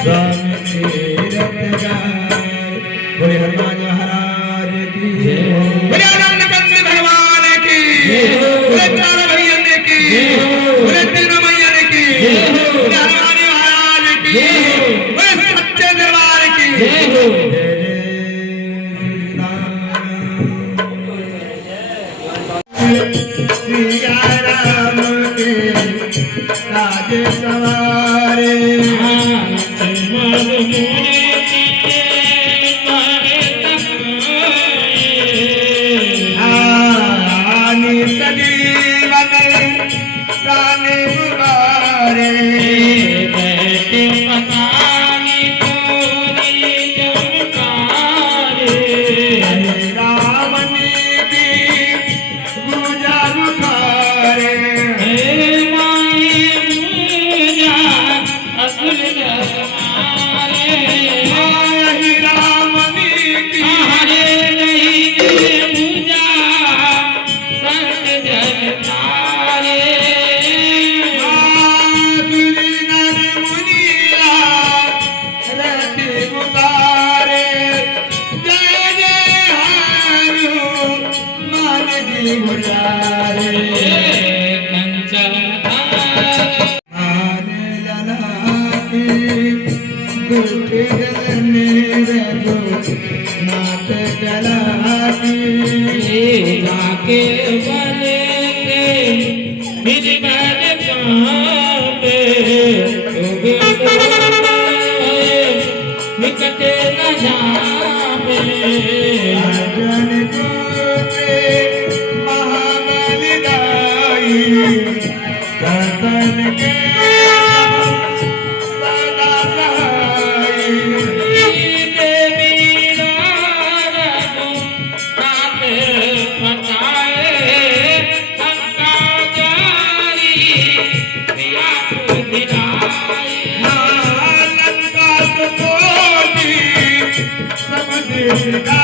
स्वामी तीरथ गाए। बोले हनुमान महाराज की बोले आनंद कंद भगवान की बोले चार भैया की बोले तीन मैया की बोले हनुमान महाराज की बोले सच्चे दरबार की जय जय श्री राम के राज सवारे जाके बने मेरी बात पे निकटे न जावे अर्जन पुत्र महाबलिदाई सतन के सदा सहाय देवी नारद नाथ पटाए लंका जारी प्रिया को दिलाए लंका को सब देश का